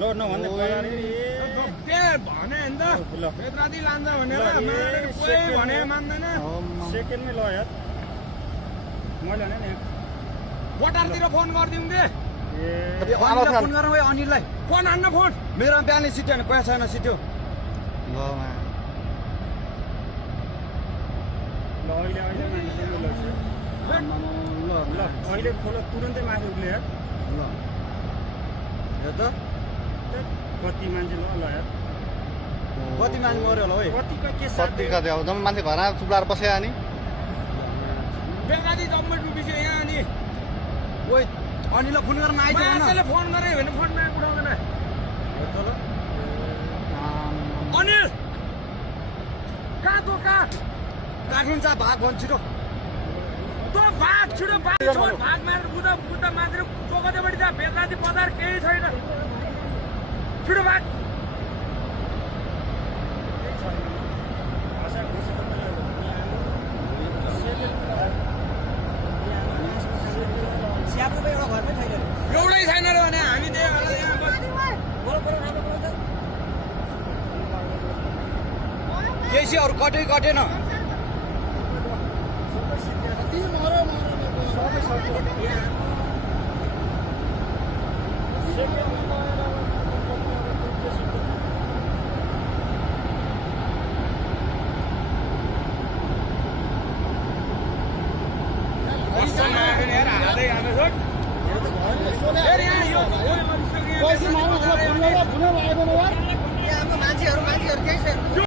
ल नभन्दै पहिला नि के भने नि त बेतराती लान्छ भनेर भने मान्दैन सेकेन्डमै ल यार मैले भने नि बटारतिर फोन गरिदिउँ के फोन गरौँ है अनिललाई फोन हान्न फोन मेरो बिहानै सिट्यो भने पैसा छैन सिट्यो ल अहिले अहिले ल अहिले खोल तुरन्तै माथि उठ्ने यार ल यो त कति मान्छे ल यार कति मान्छे मऱ्यो होला है कतिको के कति कति अब जम्मा मान्छे घरमा चुप्लाएर बस्यो अनि बेतराती जम्मै डुबिसक्यो यहाँ अनि ओइ अनिललाई फोन गर्न आइज मान्छेले फोन गरे भने फोनमा उठाउँदैन अनिल कहाँ तँ कहाँ काठिन्छ भाग भन्छ छिटो तँ भाग छिटो भाग भाग मारेर बुद्ध मात्र चोकतेपट्टि जा बेतराती बजार केही छैन छिटो भाग एउटै छैन र भने हामी त्यही भएर यहाँ केसीहरू कटेन मान्छेहरू केही छैन